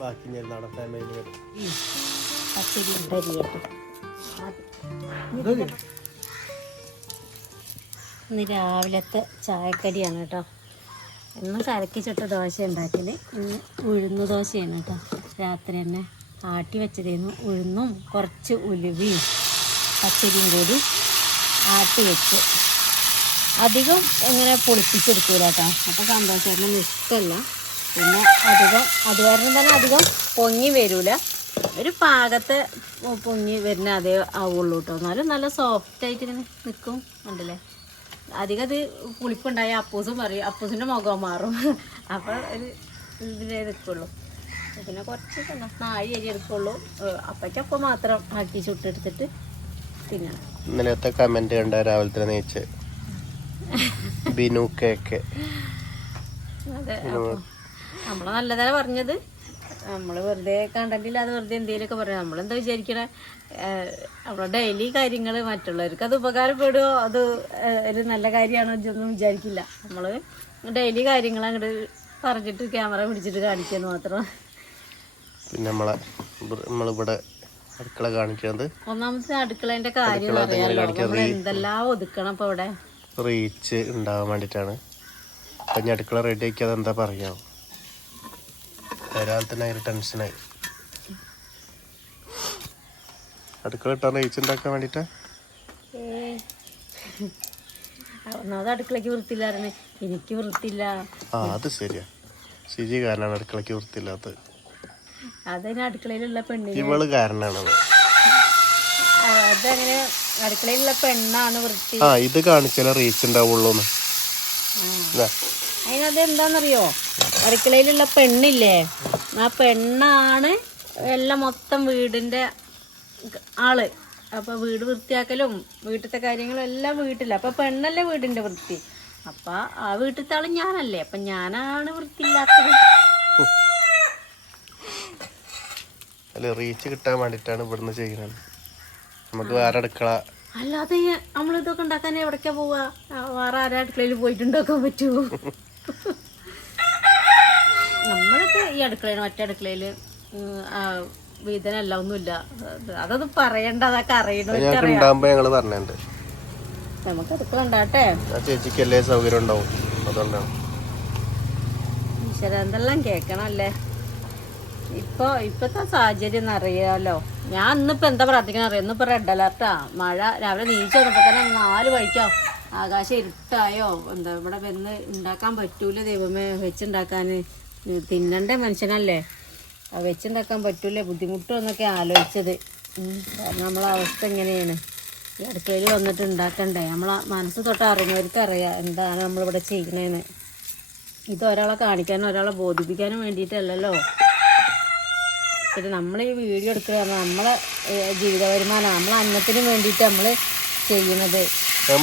ബാക്കി ഞാൻ നടത്താൻ വേണ്ടി ഇന്ന് രാവിലത്തെ ചായക്കടിയാണ് കേട്ടോ. ഇന്ന് കരക്കിച്ചിട്ട ചുട്ട ദോശ ഉണ്ടാക്കൽ ഇന്ന് ഉഴുന്ന് ദോശയാണ് കേട്ടോ. രാത്രി തന്നെ ആട്ടി വെച്ചതേന്ന് ഉഴുന്നും കുറച്ച് ഉലുവയും പച്ചരിയും കൂടി ആട്ടി വെച്ച് അധികം എങ്ങനെ പൊളിപ്പിച്ചെടുക്കൂല കേട്ടോ. അപ്പോൾ സന്തോഷേട്ടനൊന്നും ഇഷ്ടമല്ല പിന്നെ അധികം അത് കാരണം തന്നെ അധികം പൊങ്ങി വരില്ല ഒരു പാകത്തെ പൊങ്ങി വരുന്ന അതേ ആവുള്ളൂ കേട്ടോ എന്നാലും നല്ല സോഫ്റ്റ് ആയിട്ട് ഇങ്ങനെ നിൽക്കും ഉണ്ടല്ലേ അധികം അത് പുളിപ്പുണ്ടായ അപ്പൂസും പറയും അപ്പൂസിന്റെ മുഖം മാറും. അപ്പോൾ ഒരു ഇതിലേ നിൽക്കുള്ളൂ പിന്നെ കുറച്ച് നാഴി അരി എടുക്കുള്ളൂ. അപ്പയ്ക്കപ്പം മാത്രം ആക്കി ചുട്ടെടുത്തിട്ട് തിന്നണം. ഇന്നലത്തെ കമന്റ് കണ്ട രാവിലത്തെ നീച്ച് ബിനു കേക്ക്. അതെ നമ്മൾ നല്ലതല്ല പറഞ്ഞത്. നമ്മൾ വെറുതെ കണ്ടന്റില്ലാതെ വെറുതെ എന്തെങ്കിലുമൊക്കെ പറയാം. നമ്മളെന്താ വിചാരിക്കണേ? നമ്മളെ ഡെയിലി കാര്യങ്ങൾ മറ്റുള്ളവർക്ക് അത് ഉപകാരപ്പെടുമോ അത് ഒരു നല്ല കാര്യമാണോ ഇതൊന്നും വിചാരിക്കില്ല. നമ്മൾ ഡെയിലി കാര്യങ്ങൾ അങ്ങോട്ട് പറഞ്ഞിട്ട് ക്യാമറ പിടിച്ചിട്ട് കാണിക്കുന്നു മാത്രം. പിന്നെ നമ്മളെ നമ്മളിവിടെ അടുക്കള കാണിക്കുന്നത്. ഒന്നാമത്തെ അടുക്കളേന്റെ കാര്യം നമ്മൾ എന്തെല്ലാം ഒതുക്കണം ഇപ്പൊ ഇവിടെ? റീച്ച് ഉണ്ടാവാൻ വേണ്ടിട്ടാണ് അപ്പം ഇനി അടുക്കള റെഡി ആക്കിയത് എന്താ പറയാം? രാവിലെ തന്നെ അതിന് ടെൻഷനായി അടുക്കള ഇട്ടാൽ റീച്ച് ഉണ്ടാക്കാൻ ഒന്നാമത് അടുക്കളയ്ക്ക് വൃത്തിയില്ലായിരുന്നു എനിക്ക് വൃത്തിയില്ല. ആ അത് ശരിയാ. കാരണമാണ് അടുക്കളയ്ക്ക് വൃത്തിയില്ലാത്തത്. അതിന് അടുക്കളയിലുള്ള പെണ്ണിന്. ഇവൾ കാരണമാണ് അതങ്ങനെ അടുക്കളയിലുള്ള പെണ്ണാണ് വൃത്തി. ആ ഇത് കാണിച്ചാലേ റീച്ച് ഉണ്ടാവുള്ളൂ അതിനത് എന്താണെന്നറിയോ അടുക്കളയിലുള്ള പെണ്ണില്ലേ? ആ പെണ്ണാണ് എല്ലാം മൊത്തം വീടിന്റെ ക- ആൾ. അപ്പൊ വീട് വൃത്തിയാക്കലും വീട്ടിലത്തെ കാര്യങ്ങളും എല്ലാം വീട്ടില്ല അപ്പൊ പെണ്ണല്ലേ വീടിന്റെ വൃത്തി? അപ്പൊ ആ വീട്ടിലത്തെ ആൾ ഞാനല്ലേ. അപ്പൊ ഞാനാണ് വൃത്തിയില്ലാത്തത്. അല്ല റീച്ച് കിട്ടാൻ വേണ്ടിയിട്ടാണ് ഇവിടുന്ന് ചെയ്യുന്നത്. നമുക്ക് വേറെ അടുക്കള. അല്ലാതെ നമ്മളിതൊക്കെ ഉണ്ടാക്കാൻ എവിടേക്കാ പോവാ? വേറെ ആരാ അടുക്കളയിൽ പോയിട്ടുണ്ടാക്കാൻ പറ്റുമോ നമ്മളൊക്കെ ഈ അടുക്കളയിൽ മറ്റേ അടുക്കളയിൽ വീതനല്ല ഒന്നുമില്ല. അതത് അതൊന്നും പറയണ്ട അതൊക്കെ അറിയണോ ഞങ്ങൾക്ക് ഉണ്ടാകുമ്പോൾ നമുക്ക് അടുക്കള ഉണ്ടാട്ടെ ചേച്ചിക്കല്ലേ സൗകര്യം ഉണ്ടാവും. അതുകൊണ്ടാണ്. ഈശ്വര എന്തെല്ലാം കേക്കണം അല്ലേ? ഇപ്പൊ ഇപ്പത്തെ സാഹചര്യം അറിയാലോ. ഞാൻ ഇന്നിപ്പോ എന്താ പ്രാർത്ഥിക്കണം അറിയാം? ഇന്നിപ്പോ റെഡ് അലർട്ടാ മഴ രാവിലെ നീച്ചു വന്നപ്പോ തന്നെ നാല് വഴിക്കോ. ആകാശം ഇരുട്ടായോ? എന്താ ഇവിടെ വന്ന് ഉണ്ടാക്കാൻ പറ്റൂല ദൈവമേ വെച്ചുണ്ടാക്കാൻ. തിന്നണ്ട മനുഷ്യനല്ലേ? വെച്ചുണ്ടാക്കാൻ പറ്റൂല. ബുദ്ധിമുട്ടോ എന്നൊക്കെ ആലോചിച്ചത് കാരണം നമ്മളെ അവസ്ഥ എങ്ങനെയാണ്? ഈ അടുക്കളയിൽ വന്നിട്ട് ഉണ്ടാക്കണ്ടേ? നമ്മളെ മനസ്സ് തൊട്ട് അറിഞ്ഞവർക്ക് അറിയാം എന്താണ് നമ്മളിവിടെ ചെയ്യണേന്ന്. ഇത് ഒരാളെ കാണിക്കാനും ഒരാളെ ബോധിപ്പിക്കാനും വേണ്ടിയിട്ടല്ലല്ലോ. പിന്നെ നമ്മൾ ഈ വീഡിയോ എടുക്കുക നമ്മളെ ജീവിത വരുമാനം നമ്മളെ അന്നത്തിന് വേണ്ടിയിട്ട് നമ്മൾ ചെയ്യുന്നത്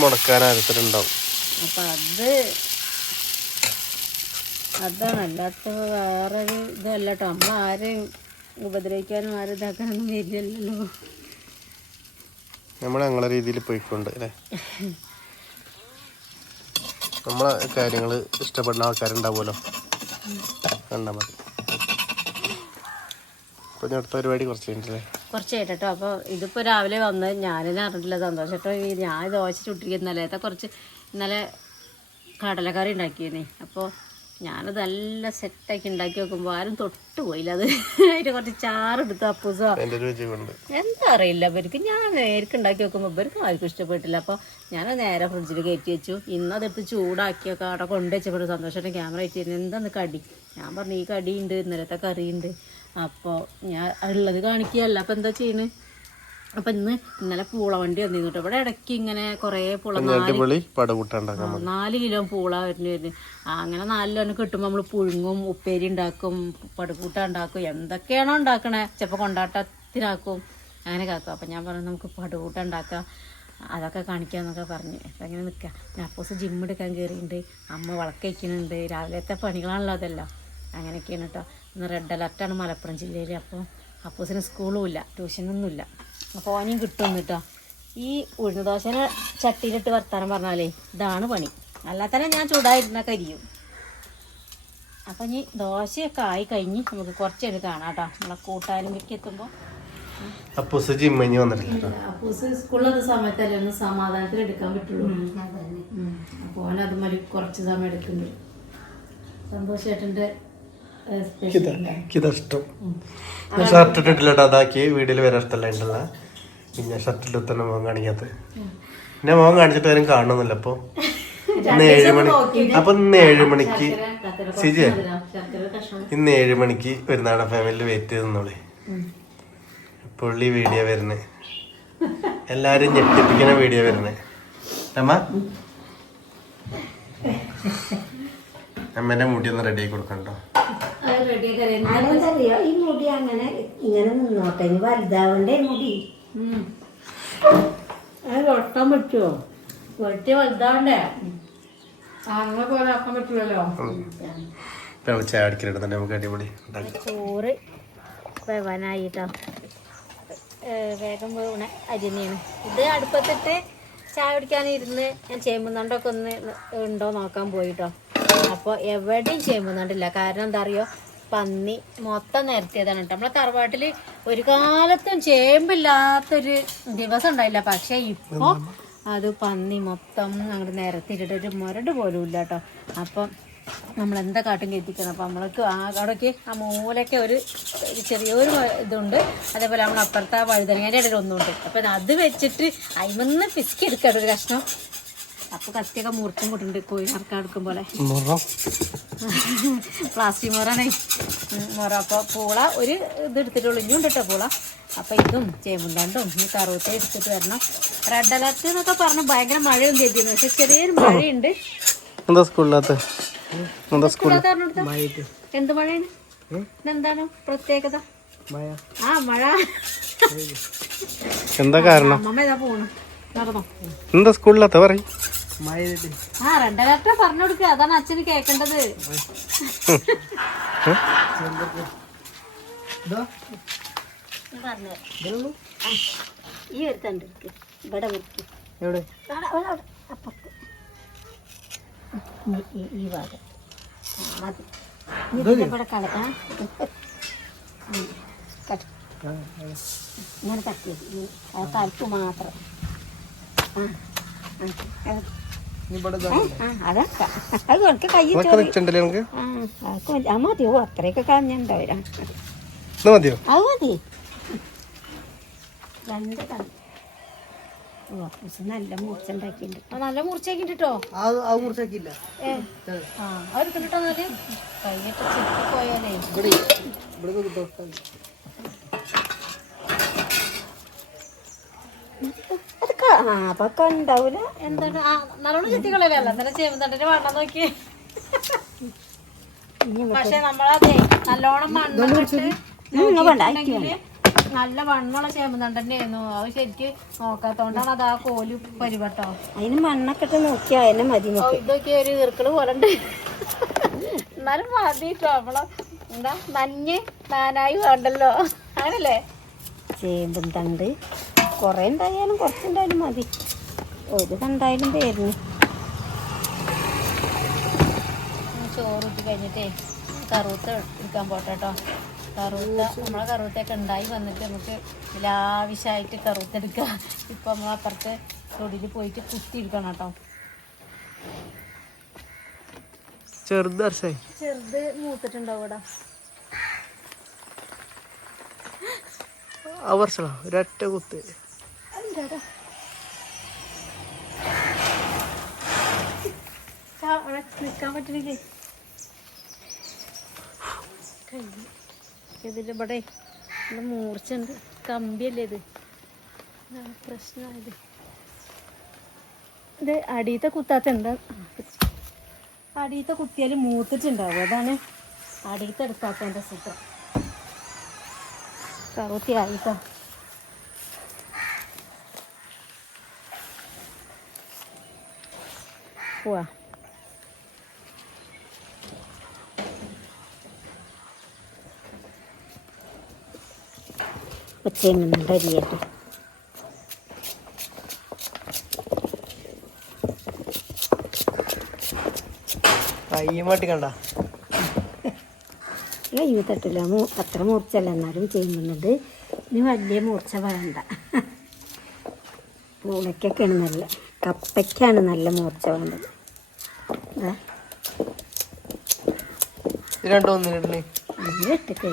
മുടക്കാൻ ആരത്തിലുണ്ടാവും അപ്പം അത് അതാണ്. അല്ലാത്ത വേറൊരു ഇതല്ല കേട്ടോ നമ്മൾ ആരെയും ഉപദ്രവിക്കാനും ആരും ഇതാക്കാനൊന്നും വരില്ലല്ലോ. നമ്മൾ ഞങ്ങളെ രീതിയിൽ പോയിക്കൊണ്ട് അല്ലേ? നമ്മളെ കാര്യങ്ങൾ ഇഷ്ടപ്പെടുന്ന ആൾക്കാരുണ്ടാവുമല്ലോ. കണ്ടാൽ മതി. അപ്പം അടുത്ത പരിപാടി കുറച്ച് കഴിഞ്ഞിട്ടല്ലേ? കുറച്ച് കേട്ടോ അപ്പോൾ ഇതിപ്പോൾ രാവിലെ വന്ന് ഞാനെന്നെ അറിഞ്ഞില്ല സന്തോഷം. കേട്ടോ ഈ ഞാൻ ദോശ ചുട്ടിരിക്കുന്ന ഇന്നലത്തെ കുറച്ച് ഇന്നലെ കടലക്കറി ഉണ്ടാക്കിയേനെ. അപ്പോൾ ഞാനത് നല്ല സെറ്റാക്കി ഉണ്ടാക്കി നോക്കുമ്പോൾ ആരും തൊട്ട് പോയില്ല. അത് അതിന്റെ കുറച്ച് ചാറെടുത്ത് അപ്പൂസോ എന്താ അറിയില്ല. ഇവർക്ക് ഞാൻ നേരിക്ക് ഉണ്ടാക്കി നോക്കുമ്പോൾ ഇവർക്ക് ആർക്കും ഇഷ്ടപ്പെട്ടില്ല. അപ്പോൾ ഞാൻ നേരെ ഫ്രിഡ്ജിൽ കയറ്റി വെച്ചു. ഇന്നതെടുത്ത് ചൂടാക്കിയൊക്കെ അവിടെ കൊണ്ടുവച്ചപ്പോഴും സന്തോഷമായിട്ട് ക്യാമറ ഇട്ടിരുന്നു എന്താന്ന് കടി? ഞാൻ പറഞ്ഞു ഈ കടിയുണ്ട് ഇന്നലത്തെ കറിയുണ്ട്. അപ്പോൾ ഞാൻ ഉള്ളത് കാണിക്കുകയല്ല. അപ്പോൾ എന്താ ചെയ്യണ്? അപ്പം ഇന്ന് ഇന്നലെ പൂള വണ്ടി വന്നിരുന്നു കേട്ടോ ഇവിടെ ഇടയ്ക്ക് ഇങ്ങനെ കുറേ പൂള നാല് കിലോ പൂള വരുന്നു അങ്ങനെ നാല് കിലോ കിട്ടുമ്പോൾ നമ്മൾ പുഴുങ്ങും ഉപ്പേരി ഉണ്ടാക്കും പടുകൂട്ട ഉണ്ടാക്കും എന്തൊക്കെയാണോ ഉണ്ടാക്കണേ. ചിലപ്പോൾ കൊണ്ടാട്ടത്തിനാക്കും അങ്ങനെ കാക്കും. അപ്പം ഞാൻ പറഞ്ഞു നമുക്ക് പടുകൂട്ട ഉണ്ടാക്കാം. അതൊക്കെ കാണിക്കാന്നൊക്കെ പറഞ്ഞു. അപ്പൊ അങ്ങനെ നിൽക്കുക ഞാൻ അപ്പോസ് ജിമ്മെടുക്കാൻ കയറിയിട്ടുണ്ട് അമ്മ വിളക്കയ്ക്കുന്നുണ്ട് രാവിലത്തെ പണികളാണല്ലോ അതെല്ലാം. അങ്ങനെയൊക്കെയാണ് കേട്ടോ. ഇന്ന് റെഡ് അലർട്ടാണ് മലപ്പുറം ജില്ലയിൽ അപ്പോൾ അപ്പൂസിന് സ്കൂളും ഇല്ല ട്യൂഷനൊന്നുമില്ല അപ്പോൾ ഓനെയും കിട്ടും കേട്ടോ. ഈ ഉഴുന്ന ദോശനെ ചട്ടിയിലിട്ട് വർത്താനം പറഞ്ഞാലേ ഇതാണ് പണി. അല്ലാത്തന്നെ ഞാൻ ചൂടായിരുന്ന കരിയും. അപ്പം ഇനി ദോശയൊക്കെ ആയി കഴിഞ്ഞ് നമുക്ക് കുറച്ചൊരു കാണാം കേട്ടോ. നമ്മളെ കൂട്ടായ്മയ്ക്ക് എത്തുമ്പോൾ അപ്പൂസ് ജിമ്മഞ്ഞ് വന്നിട്ടില്ല കേട്ടോ. അപ്പൂസ് സ്കൂളിലൊരു സമയത്തല്ലേ ഒന്ന് സമാധാനത്തിൽ എടുക്കാൻ പറ്റുള്ളൂ. അപ്പോൾ ഓൻ അത് മതി കുറച്ച് സമയം എടുക്കുന്നുണ്ട്. സന്തോഷേട്ടന്റെ ഇഷ്ടം. ഞാൻ ഷർട്ട് ഇട്ടിട്ടില്ല അതാക്കി വീട്ടിൽ വരാൻ ഇഷ്ടമല്ല ഉണ്ടല്ല പിന്നെ ഷർട്ട് ഇട്ട് തന്നെ മോൻ കാണിക്കാത്ത. പിന്നെ മോൻ കാണിച്ചിട്ട് ആരും കാണുന്നില്ല അപ്പൊ. ഇന്ന് ഏഴ് മണി അപ്പൊ ഇന്ന് ഏഴ് മണിക്ക് സിജെ? ഇന്ന് ഏഴ് മണിക്ക് പെരുന്നാട ഫാമിലി വെയിറ്റ് ചെയ്ത് നിന്നോളി പുള്ളി വീഡിയോ വരുന്നേ. എല്ലാരും ഞെട്ടിപ്പിക്കുന്ന വീഡിയോ വരുന്നേ. അമ്മ? അമ്മേന്റെ മുടി ഒന്ന് റെഡി ആക്കി കൊടുക്കണ്ടോ? അതെന്തറിയോ ഈ മുടി അങ്ങനെ ഇങ്ങനെ നിന്നോട്ടെ. ഇനി വലുതാവണ്ടേ മുടി? അത് വെട്ടാൻ പറ്റുമോ വെട്ടി വലുതാവണ്ടേ? അങ്ങനെ പോലെ ആക്കാൻ പറ്റില്ലല്ലോ ചായ അടിക്കലിട്ട് നമുക്ക് അടിപൊളി ചോറ് വേവാനായിട്ടോ. വേഗം വേവണ അരി ഇത് അടുപ്പത്തിട്ട് ചായ കുടിക്കാനിരുന്ന് ഞാൻ ചേമ്പുന്നണ്ടൊക്കെ ഒന്ന് ഉണ്ടോ നോക്കാൻ പോയിട്ടോ. അപ്പോൾ എവിടെയും ചേമ്പുന്നണ്ടില്ല കാരണം എന്താ അറിയോ പന്നി മൊത്തം നിരത്തിയതാണ് കേട്ടോ. നമ്മളെ തറവാട്ടിൽ ഒരു കാലത്തും ചേമ്പില്ലാത്തൊരു ദിവസം ഉണ്ടായില്ല. പക്ഷേ ഇപ്പോൾ അത് പന്നി മൊത്തം അങ്ങോട്ട് നിരത്തിയിട്ടിട്ട് ഒരു മുരട് പോലും ഇല്ല കേട്ടോ. അപ്പം നമ്മൾ എന്താ കാട്ടും കെത്തിക്കണം അപ്പം നമ്മൾക്ക് ആ അവിടേക്ക് ആ മൂലയ്ക്ക് ഒരു ചെറിയൊരു ഇതുണ്ട്. അതേപോലെ നമ്മൾ അപ്പുറത്ത് ആ വഴുതനങ്ങേന്റെ ഇടയിൽ ഒന്നുണ്ട്. അപ്പം അത് വെച്ചിട്ട് അതിമന്ന് പിസ്കി എടുക്കണം ഒരു കഷ്ണം. അപ്പോൾ കത്തിയൊക്കെ മുറിച്ചും കൊണ്ടുണ്ട് കോഴിമാർക്ക് അടുക്കും എടുക്കും പോലെ. പ്ലാസ്റ്റിക് മുറാണേ. മുറ. അപ്പൊ പൂള ഒരു ഇത് എടുത്തിട്ടുള്ളൂ. ഇനിയും ഉണ്ട് കേട്ടോ പൂള. അപ്പൊ ഇതും ചേമുണ്ടാണ്ടും ഈ കറുവത്തെ എടുത്തിട്ട് വരണം. റെഡ് അലർട്ട് എന്നൊക്കെ പറഞ്ഞ് ഭയങ്കര മഴയൊന്നും ചെയ്തിരുന്നു. പക്ഷെ ചെറിയൊരു മഴയുണ്ട്. എന്താ സ്കൂളിനകത്ത്? എന്താ സ്കൂളിൽ. എന്ത് മഴയാണ്? എന്താണ് പ്രത്യേകത? ആ മഴ. എന്താ കാരണം? എന്താ സ്കൂളിലത്തെ പറയും. ആ റെഡ് പറഞ്ഞു കൊടുക്കുക അതാണ് അച്ഛന്. ആ, ഈ ഒരു തണ്ട്. ഇവിടെ മുറിക്ക് എവിടെ. അപ്പുറത്ത്. ഈ- ഭാഗം. മതി. ഇവിടെ കളക്കാം ഇങ്ങനെ കട്ടിയത് തലപ്പ് മാത്രം. ആ ആ, അത്. എനിക്ക് കൈ മതിയോ അത്രയൊക്കെ മതിയോ? അത് മതി. രണ്ട് കളി നല്ല മൂർച്ച ഉണ്ടാക്കിയിട്ടുണ്ട് ആ നല്ല മൂർച്ചയാക്കിണ്ട് കേട്ടോ അത് കുറിച്ചൊക്കില്ല ഏ. ആ. അത് കിട്ടോ എന്നാൽ? കൈയിട്ട് ചെത്തി പോയാലേ. ഇവിടെ ആ അപ്പൊക്കെ ഉണ്ടാവൂല. എന്താണ്? ആ നല്ലോണം വണ്ണം നോക്കി. പക്ഷെ നമ്മളതെ നല്ലോണം നല്ല വണ്ണമുള്ള ചേമ്പന്തണ്ടന്നെയായിരുന്നു അത് ശരിക്ക് നോക്കാത്തോണ്ടാണ് അത് ആ കോൽ പരിവട്ടോ. അതിന് മണ്ണൊക്കെ ഇട്ട് നോക്കിയാ അതിനെ മതി ഇതൊക്കെ ഒരു ഈർക്കൾ പോലെ ഉണ്ട്. എന്നാലും മതിട്ടോ നമ്മളെ എന്താ? നഞ്ഞ് നാനായി വേണ്ടല്ലോ. അങ്ങനല്ലേ ചേമ്പും തണ്ട് കുറെ ഉണ്ടായാലും കുറച്ചുണ്ടായാലും മതി. ഒരു കണ്ടായാലും തരുന്നു. ചോറ് ഊറ്റി കഴിഞ്ഞിട്ടേ കറുത്ത എടുക്കാൻ പോട്ടെ കേട്ടോ കറുത്ത നമ്മളെ കറുത്തൊക്കെ ഉണ്ടായി വന്നിട്ട് നമുക്ക് ലാവിശായിട്ട് കറുത്തെടുക്കാം ഇപ്പം ഇപ്പൊ നമ്മൾ അപ്പുറത്തെ തൊടിയിൽ പോയിട്ട് കുത്തി എടുക്കണം കേട്ടോ ചെറുത് ചെറുത് മൂത്തിട്ടുണ്ടോ ഇവിടെ. ഒരൊറ്റ കുത്ത്. ഇതിൽ ഇവിടെ ഇവിടെ മൂർച്ചുണ്ട് കമ്പിയല്ലേ ഇത്? പ്രശ്നമായത്. ഇത് അടിയത്തെ കുത്താത്ത എന്താ? അടിയത്തെ കുത്തിയാൽ മൂത്തിട്ടുണ്ടാവും. അതാണ് അടിയത്തെ എടുക്കാത്തതിന്റെ സുഖം. കറുത്തി ആയിട്ടോ പോവാ. മാട്ടി കണ്ട കഴിഞ്ഞ തട്ടില്ല അത്ര മൂർച്ചല്ല എന്നാലും ചെയ്യുന്നുണ്ട് ഇനി വലിയ മൂർച്ച വേണ്ട പൂളയ്ക്കൊക്കെയാണ് നല്ല കപ്പയ്ക്കാണ് നല്ല മൂർച്ച വേണ്ടത്. രണ്ടു ഇട്ടിട്ട്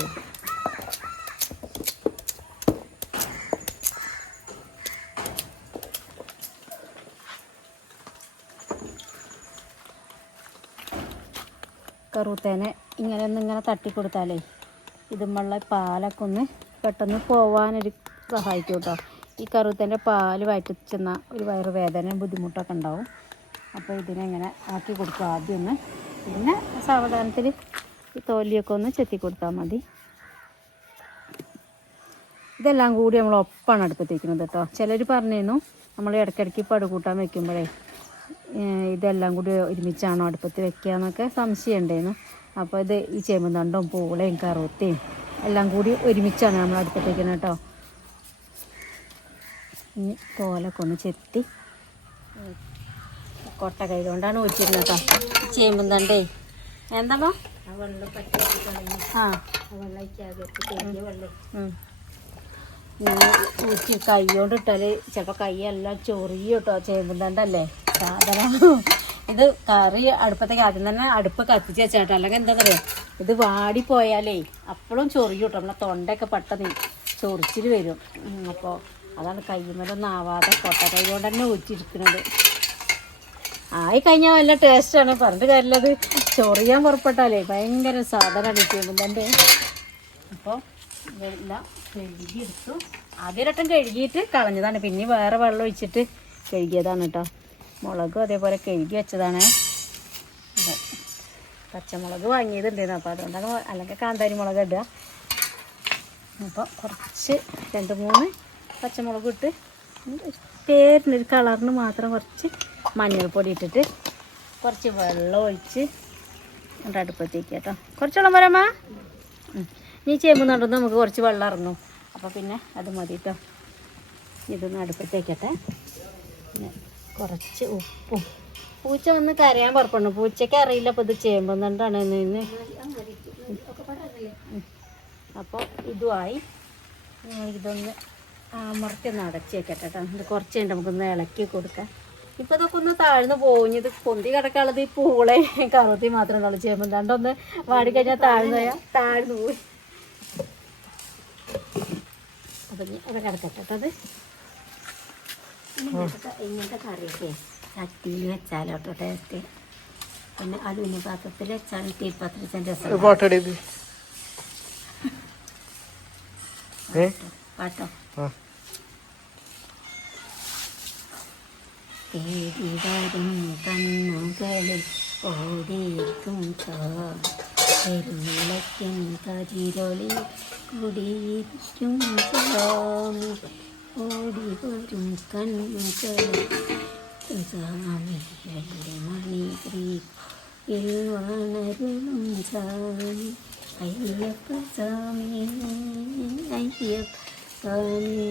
കറുത്തേനെ ഇങ്ങനെ ഒന്ന് ഇങ്ങനെ തട്ടിക്കൊടുത്താലേ ഇതുമുള്ള പാലൊക്കെ ഒന്ന് പെട്ടെന്ന് പോവാനൊരു സഹായിക്കും കേട്ടോ ഈ കറുത്തേന്റെ പാൽ വയറ്റിച്ചെന്ന ഒരു വയറ് വേദന ബുദ്ധിമുട്ടൊക്കെ ഉണ്ടാവും. അപ്പോൾ ഇതിനെങ്ങനെ ആക്കി കൊടുക്കുക ആദ്യം ഒന്ന്. പിന്നെ സാവധാനത്തിൽ തോലിയൊക്കെ ഒന്ന് ചെത്തി കൊടുത്താൽ മതി. ഇതെല്ലാം കൂടി നമ്മൾ ഒപ്പാണ് അടുപ്പത്തേക്കുന്നത് കേട്ടോ. ചിലർ പറഞ്ഞിരുന്നു നമ്മൾ ഇടയ്ക്കിടയ്ക്ക് പടുകൂട്ടാൻ വെക്കുമ്പോഴേ ഇതെല്ലാം കൂടി ഒരുമിച്ചാണോ അടുപ്പത്ത് വെക്കുക എന്നൊക്കെ സംശയം ഉണ്ടായിരുന്നു അപ്പോൾ ഇത് ഈ ചേമ്പന്തണ്ടും പൂളയും കറുത്തയും എല്ലാം കൂടി ഒരുമിച്ചാണ് നമ്മൾ അടുപ്പത്ത് വയ്ക്കുന്നത് കേട്ടോ. ഇനി തോലൊക്കെ ഒന്ന് ചെത്തി. കൊട്ട കൈ കൊണ്ടാണ് ഒഴിച്ചിരുന്നത് കേട്ടോ ചേമ്പന്തണ്ടേ എന്താണോ ആ ഊറ്റി കൈ കൊണ്ട് ഇട്ടാൽ ചിലപ്പോൾ കൈയെല്ലാം ചൊറിയും കേട്ടോ ചേമ്പന്തണ്ടല്ലേ സാധനം. ഇത് കറി അടുപ്പത്തേക്ക് ആദ്യം തന്നെ അടുപ്പ് കത്തിച്ച് വെച്ചാട്ടോ. അല്ലെങ്കിൽ എന്താ പറയുക ഇത് വാടിപ്പോയാലേ അപ്പോഴും ചൊറിയും കേട്ടോ നമ്മളെ തൊണ്ടയൊക്കെ പെട്ടെന്ന് ചൊറിച്ചിൽ വരും. അപ്പോൾ അതാണ് കൈമലൊന്നും ആവാതെ കൊട്ട കൈ കൊണ്ട് തന്നെ ഊറ്റിയിരിക്കുന്നത് ആയി കഴിഞ്ഞാൽ നല്ല ടേസ്റ്റാണ് പറഞ്ഞിട്ട് കാര്യമില്ലത് ചൊറിയാൻ പുറപ്പെട്ടാലേ ഭയങ്കര സാധനം ചേമ്പന്തന്റെ അപ്പോൾ ഇതെല്ലാം കഴുകിയെടുത്തു. ആദ്യമൊരട്ടം കഴുകിയിട്ട് കളഞ്ഞതാണ്. പിന്നെ വേറെ വെള്ളം ഒഴിച്ചിട്ട് കഴുകിയതാണ് കേട്ടോ മുളകും അതേപോലെ കഴുകി വെച്ചതാണ്. പച്ചമുളക് വാങ്ങിയതുണ്ടായിരുന്നു. അപ്പോൾ അതുകൊണ്ടാണ് അല്ലെങ്കിൽ കാന്താരി മുളക് ഇടുക. അപ്പോൾ കുറച്ച് രണ്ട് മൂന്ന് പച്ചമുളക് ഇട്ട് പേരിനൊരു കളറിന് മാത്രം കുറച്ച് മഞ്ഞൾപ്പൊടി ഇട്ടിട്ട് കുറച്ച് വെള്ളം ഒഴിച്ച് അടുപ്പത്തേക്ക് കേട്ടോ. കുറച്ചോളം വരാമ നീ ചേമ്പ് നടുന്ന് നമുക്ക് കുറച്ച് വെള്ളം ഇറങ്ങും. അപ്പോൾ പിന്നെ അത് മതി കേട്ടോ. ഇതൊന്ന് അടുപ്പത്തേക്കട്ടെ കുറച്ച് ഉപ്പും. പൂച്ച വന്ന് കരയാൻ പുറപ്പെടുന്നു പൂച്ചയ്ക്ക് അറിയില്ല അപ്പോൾ ഇത് ചേമ്പുന്നുണ്ടാണ് ഇന്ന്. അപ്പോൾ ഇതുമായി ഇതൊന്ന് അമർത്തി ഒന്ന് അടച്ചേക്കട്ടെ കേട്ടോ. ഇത് കുറച്ച് നമുക്കൊന്ന് ഇളക്കി കൊടുക്കാം. ഇപ്പോൾ ഇതൊക്കെ ഒന്ന് താഴ്ന്നു പോകും ഇത് പൊന്തി കിടക്കാനുള്ളത് ഈ പൂളെ. കറുത്തി മാത്രമേ ഉള്ളൂ. ചേമ്പും രണ്ടൊന്ന് വാടിക്കഴിഞ്ഞാൽ താഴ്ന്നു പോയാൽ താഴ്ന്നു പോയി. അപ്പം അവിടെ കിടക്കട്ടെ കേട്ടോ അത്. ഇങ്ങനത്തെ ഇങ്ങനത്തെ കറിയൊക്കെ ചട്ടിയിൽ വെച്ചാലോട്ടോട്ടെ ടേസ്റ്റ്. പിന്നെ അലുമിനിയം പാത്രത്തിൽ വെച്ചാൽ തീർപ്പാത്രത്തിന്റെ രസം പാട്ടോ പാട്ടോ? തേടി വരും കണ്ണുകളിൽ ഓടിയിരിക്കും പെരുവിളക്കിൻ കതിരൊളി കുടിയിരിക്കും സ്വാമി ഓടി വരും കണ്ണുകളിൽ സ്വാമിയുടെ മണിപ്രീ വളരും സ്വാമി അയ്യപ്പ സ്വാമി അയ്യപ്പ സ്വാമി.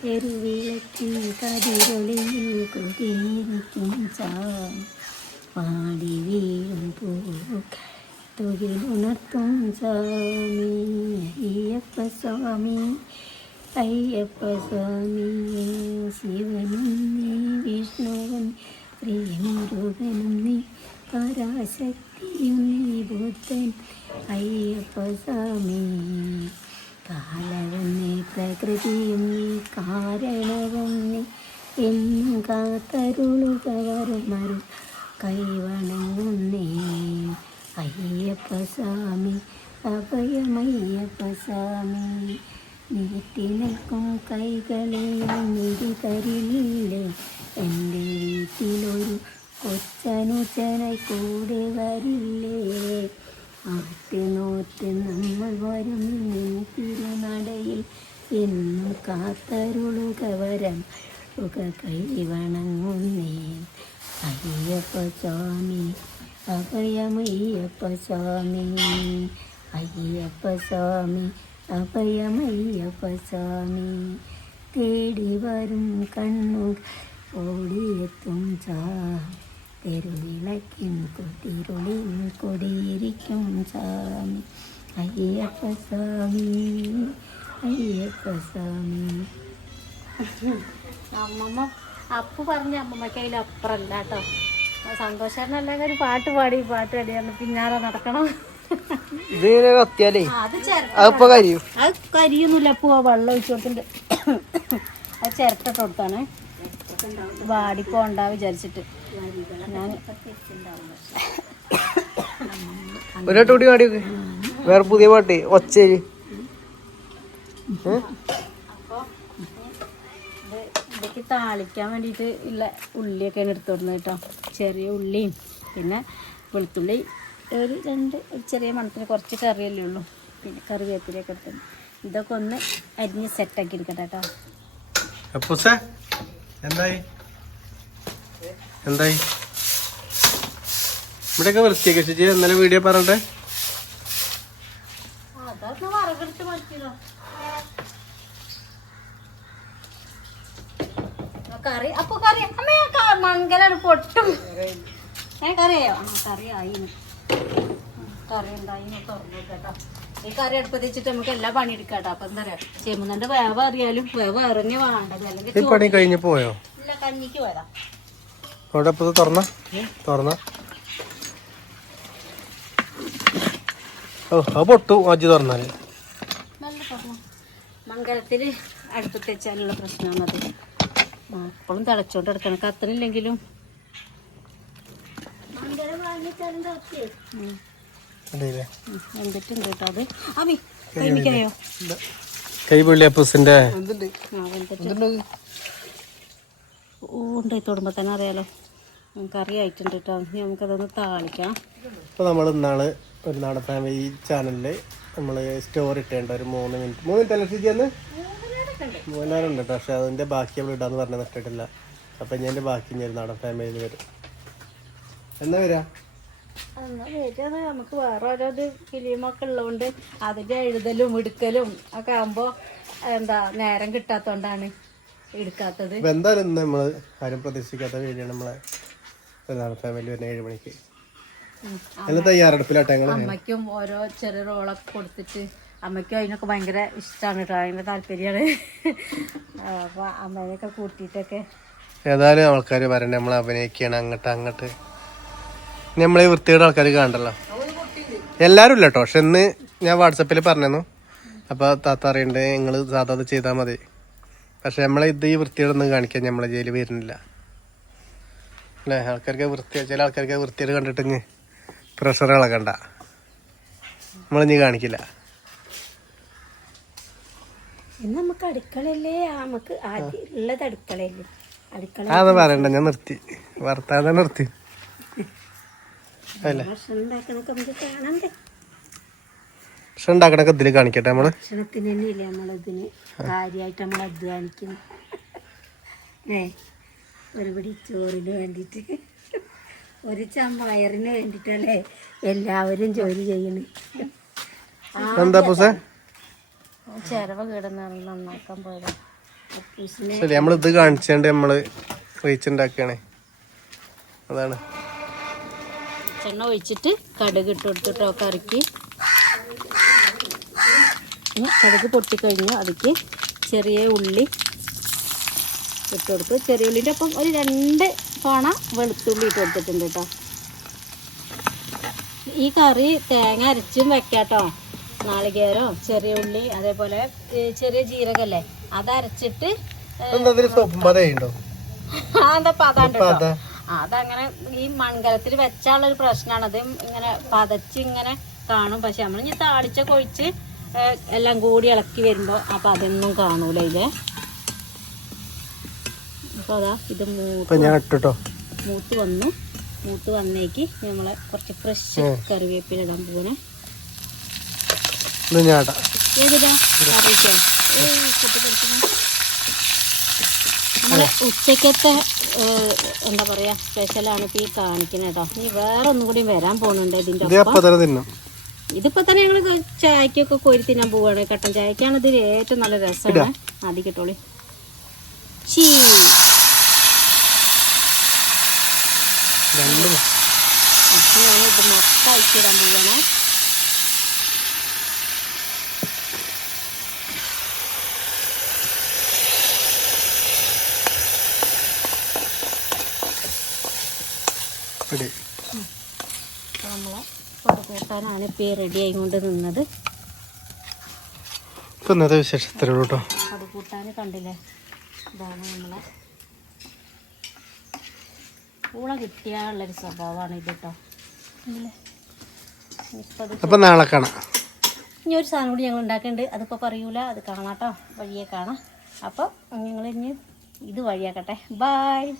പെരുവിളക്കിൻ കതിരൊളിയിൽ കുടിയിരിക്കും ചാം പാടി വീഴും പൂക്കൾ തൊഴിലുണർത്തും സ്വാമി അയ്യപ്പ സ്വാമി അയ്യപ്പ സ്വാമി ശിവനും നീ വിഷ്ണുവും ശ്രീമുരുകനും നീ പരാശക്തിയും നീ ബുദ്ധൻ അയ്യപ്പ സ്വാമി. കാലവും നീ പ്രകൃതിയും നീ കാരണവും നീ എന്നും കാത്തരുളുക വരുമരു കൈവണങ്ങുന്നേ അയ്യപ്പ സ്വാമി അഭയമയ്യപ്പ സ്വാമി നീട്ടി നിൽക്കും കൈകളെ നിധി തരില്ലേ എന്റെ വീട്ടിലൊരു കൊച്ചനുജനായി കൂടെ വരില്ലേ? ആറ്റുനോറ്റ് നമ്മൾ വരും നീ തിരുനടയിൽ. എന്നും കാത്തരുളുക വരം. ഉക കൈവണങ്ങുന്നേ അയ്യപ്പ സ്വാമി അഭയമയ്യപ്പ സ്വാമി. അയ്യപ്പ സ്വാമി അഭയമയ്യപ്പ സ്വാമി. തേടി വരും കണ്ണു ഓടിയെത്തും ചാ തെരുവിളക്കിൻ കുതിരുളിൽ കൊടിയിരിക്കും സ്വാമി. അയ്യപ്പ സ്വാമി അയ്യപ്പ സ്വാമി അമ്മമ്മ അപ്പ പറഞ്ഞ അമ്മമ്മക്ക് അതിൽ അപ്പുറല്ല കേട്ടോ. സന്തോഷേട്ടനല്ലെങ്കിൽ ഒരു പാട്ട് പാടി പാട്ട് പാടിയാണ് പിന്നാലെ നടക്കണം. അത് കരിയൊന്നുമില്ല അപ്പു ആ വെള്ളം ഒഴിച്ചു കൊടുത്തിട്ടുണ്ട്. അത് ചിരട്ടിട്ട് കൊടുത്താണ്. വാടിപ്പോണ്ടാ വിചാരിച്ചിട്ട്. ഞാൻ ഒരു വട്ടം കൂടി പാടി. വേറെ പുതിയ പാട്ട് ഒച്ചേരി ഇതൊക്കെ താളിക്കാൻ വേണ്ടിയിട്ട് ഉള്ള ഉള്ളിയൊക്കെയാണ് എടുത്തു കൊടുക്കുന്നത് കേട്ടോ. ചെറിയ ഉള്ളിയും പിന്നെ വെളുത്തുള്ളി ഒരു രണ്ട് ചെറിയ മണത്തിന് കുറച്ച് കറിയല്ലേ ഉള്ളൂ. പിന്നെ കറിവേപ്പിലൊക്കെ എടുത്തു ഇതൊക്കെ ഒന്ന് അരിഞ്ഞ് സെറ്റാക്കി എടുക്കട്ടെ കേട്ടോ. എന്തായി? എന്തായി? ഇവിടെയൊക്കെ വൃത്തിയൊക്കെ ചേച്ചി ഇന്നലെ വീഡിയോ പറഞ്ഞിട്ട്? കറി അപ്പൊ കറി അമ്മേ മംഗലാണ് പൊട്ടും. ഏ കറിയോ ആ കറി ആയി കറി ഉണ്ടായി തുറന്നു കേട്ടോ. ഈ കറി അടുപ്പത്ത് വെച്ചിട്ട് നമുക്ക് എല്ലാ പണി എടുക്കാട്ടോ കേട്ടോ. അപ്പൊ എന്താ പറയാ ചെമ്മുന്നന്റെ വേവ് അറിയാലും വേവ് അറിഞ്ഞു വേണ്ടത് അല്ലെങ്കിൽ കഴിഞ്ഞ് പോയോ? ഇല്ല കഞ്ഞിക്ക് വരാം അവിടെ ഇപ്പോൾ തുറന്ന? തുറന്ന? ഓ അത് പൊട്ടു. അജി തുറന്നാൽ. നല്ല തുറന്നു? മംഗലത്തിൽ അടുപ്പത്ത് വെച്ചാലുള്ള പ്രശ്നമാണത് എപ്പോഴും തിളച്ചോണ്ട് എടുക്കണം കത്തനില്ലെങ്കിലും വെന്തിട്ടുണ്ട് കേട്ടോ അത്. അമ്മി കൈമിക്കായോ കൈപുള്ളി അപ്പൂസിന്റെ തൊടുമ്പോൾ തന്നെ അറിയാലോ. കറി ആയിട്ടുണ്ട് കേട്ടോ. ഇനി നമുക്കതൊന്ന് താളിക്കാം. ഇപ്പോൾ നമ്മൾ ഇന്നാൾ ഒരു നാടൻ ഫാമിലി ചാനലിൽ നമ്മൾ സ്റ്റോറി ഇട്ടേണ്ട ഒരു മൂന്ന് മിനിറ്റ് മൂന്ന് മിനിറ്റ് അല്ലേ സ്ഥിതിയെന്ന് ഉണ്ട് കേട്ടോ. പക്ഷെ അതിന്റെ ബാക്കി നമ്മൾ ഇടാന്ന് പറഞ്ഞാൽ നഷ്ടിട്ടില്ല അപ്പൊ ഞാൻ എന്റെ ബാക്കി ഞാൻ നാടൻ ഫാമിലിയിൽ വരും. എന്നാ വരാ? നമുക്ക് വേറെ ഓരോ ഫിലിമൊക്കെ ഉള്ളതുകൊണ്ട് അതിന്റെ എഴുതലും എടുക്കലും ഒക്കെ ആകുമ്പോൾ എന്താ നേരം കിട്ടാത്തോണ്ടാണ് എടുക്കാത്തത്. എന്തായാലും ഇന്ന് നമ്മൾ ആരും പ്രതീക്ഷിക്കാത്ത വീഡിയോ നമ്മളെ ഒരു ഫാമിലി വരുന്ന ഏഴ് മണിക്ക്. എല്ലാം തയ്യാറെടുപ്പിലാട്ടെ അമ്മയ്ക്കും ഓരോ ചെറിയ റോളൊക്കെ കൊടുത്തിട്ട് അമ്മയ്ക്കും അതിനൊക്കെ ഭയങ്കര ഇഷ്ടമാണ് കേട്ടോ അതിന്റെ താല്പര്യമാണ്. അപ്പോൾ അമ്മേനെയൊക്കെ കൂട്ടിയിട്ടൊക്കെ ഏതായാലും ആൾക്കാർ പറയണ്ട നമ്മൾ അഭിനയിക്കുകയാണ് അങ്ങോട്ട് അങ്ങോട്ട്. നമ്മളെ വൃത്തിയുടെ ആൾക്കാർ കാണണ്ടല്ലോ? എല്ലാവരും ഇല്ല കേട്ടോ പക്ഷെ ഇന്ന് ഞാൻ വാട്സപ്പിൽ പറഞ്ഞു അപ്പോൾ താത്ത അറിയണ്ടേ നിങ്ങൾ സാധാരണ ചെയ്താൽ മതി. പക്ഷെ നമ്മളെ ഇത് ഈ വൃത്തിയോടൊന്നും കാണിക്കാൻ നമ്മളെ ജയിലിൽ വരുന്നില്ല. അല്ലേ? ആൾക്കാർക്ക് വൃത്തി ചില ആൾക്കാർക്ക് വൃത്തിയായിട്ട് കണ്ടിട്ട് പ്രഷറുകളെ പ്രഷർ ഇളകണ്ട നമ്മളിഞ്ഞ് കാണിക്കില്ല. ഇന്ന് നമുക്ക് അടുക്കളയല്ലേ? നമുക്ക് ആദ്യം ഉള്ളത് അടുക്കളയല്ലേ? അടുക്കള അതൊന്നും പറയണ്ട. ഞാൻ നിർത്തി. വർത്താതെ നിർത്തി. അല്ലേ? ഭക്ഷണം ഉണ്ടാക്കണൊക്കെ നമുക്ക് കാണണ്ടേ ഇതിൽ കാണിക്കട്ടെ നമ്മൾ? ഭക്ഷണത്തിന് തന്നെയല്ലേ നമ്മളിതിന് കാര്യമായിട്ട് നമ്മൾ അധ്വാനിക്കുന്നു അല്ലേ ഒരു പിടി ചോറിന് വേണ്ടിയിട്ട് ഒരു ചമ്പയറിന് വേണ്ടിയിട്ടല്ലേ എല്ലാവരും ജോലി ചെയ്യണേ. എന്താ പൂസ? ചിരവ കിടന്നാണ് നന്നാക്കാൻ പോയത്. ശരി നമ്മൾ ഇത് കാണിച്ചുകൊണ്ട് നമ്മൾ റീച്ച് ഉണ്ടാക്കുകയാണ് അതാണ്. ചെണ്ണ ഒഴിച്ചിട്ട് കടുക് ഇട്ട് കൊടുത്തിട്ടോ കറിക്ക് കടുക് പൊട്ടിക്കഴിഞ്ഞു. അതിക്ക് ചെറിയ ഉള്ളി ഇട്ട് കൊടുത്തു ചെറിയ ഉള്ളിന്റെ ഒപ്പം ഒരു രണ്ട് പണ വെളുത്തുള്ളി ഇട്ട് കൊടുത്തിട്ടുണ്ട് കേട്ടോ. ഈ കറി തേങ്ങ അരച്ചും വെക്കാട്ടോ നാളികേരോ ചെറിയ ഉള്ളി അതേപോലെ ചെറിയ ജീരകല്ലേ അത് അരച്ചിട്ട് എന്താ പതാണ്ട് അതങ്ങനെ ഈ മൺകലത്തിൽ വെച്ചാലുള്ള ഒരു പ്രശ്നമാണ് അത് ഇങ്ങനെ പതച്ച് ഇങ്ങനെ കാണും. പക്ഷെ നമ്മൾ ഇനി താളിച്ച കൊഴിച്ച് എല്ലാം കൂടി ഇളക്കി വരുമ്പോൾ അപ്പം അതൊന്നും കാണൂല ഇതിൽ. അപ്പോൾ അതാ ഇത് മൂത്ത് ഞാൻ ഇട്ടോ മൂത്ത് വന്നു. മൂത്ത് വന്നേക്ക് നമ്മളെ കുറച്ച് ഫ്രഷ് കറിവേപ്പില ഇടാൻ പോകണേ ഏതിടാ? നമ്മളെ ഉച്ചക്കത്തെ എന്താ പറയാ സ്പെഷ്യലാണ് ഇപ്പൊ ഈ കാണിക്കുന്നത് കേട്ടോ ഇനി വേറെ ഒന്നും കൂടി വരാൻ പോകുന്നുണ്ട് ഇതിന്റെ ഇതിപ്പോ തന്നെ ഞങ്ങൾ ചായക്കൊക്കെ കോരി തിന്നാൻ പോവാണ് കട്ടൻ ചായക്കാണ് ഇതിൽ ഏറ്റവും നല്ല രസമാണ്. ആദ്യം കിട്ടോളി. ചീ രണ്ട്. അപ്പം ഞാനിത് മൊത്തം അയച്ചിടാൻ പോവാണ്. നമ്മൾ കൂട്ടാനാണ് ഇപ്പോൾ റെഡി ആയിക്കൊണ്ട് നിന്നത്. ഇപ്പം ഇന്നത്തെ വിശേഷത്തിലുള്ളൂ കേട്ടോ. കൂട്ടാൻ കണ്ടില്ലേ? ഇതാണ് നമ്മളെ പൂള കിട്ടിയാലുള്ളൊരു സ്വഭാവമാണ് ഇത് കേട്ടോ അപ്പം നാളെ കാണാം. ഇനി ഒരു സാധനം കൂടി ഞങ്ങൾ ഉണ്ടാക്കുന്നുണ്ട് അതിപ്പോൾ പറയൂല. അത് കാണാട്ടോ വഴിയെ കാണാം. അപ്പോൾ ഞങ്ങൾ ഇനി ഇത് വഴിയാക്കട്ടെ. ബായ്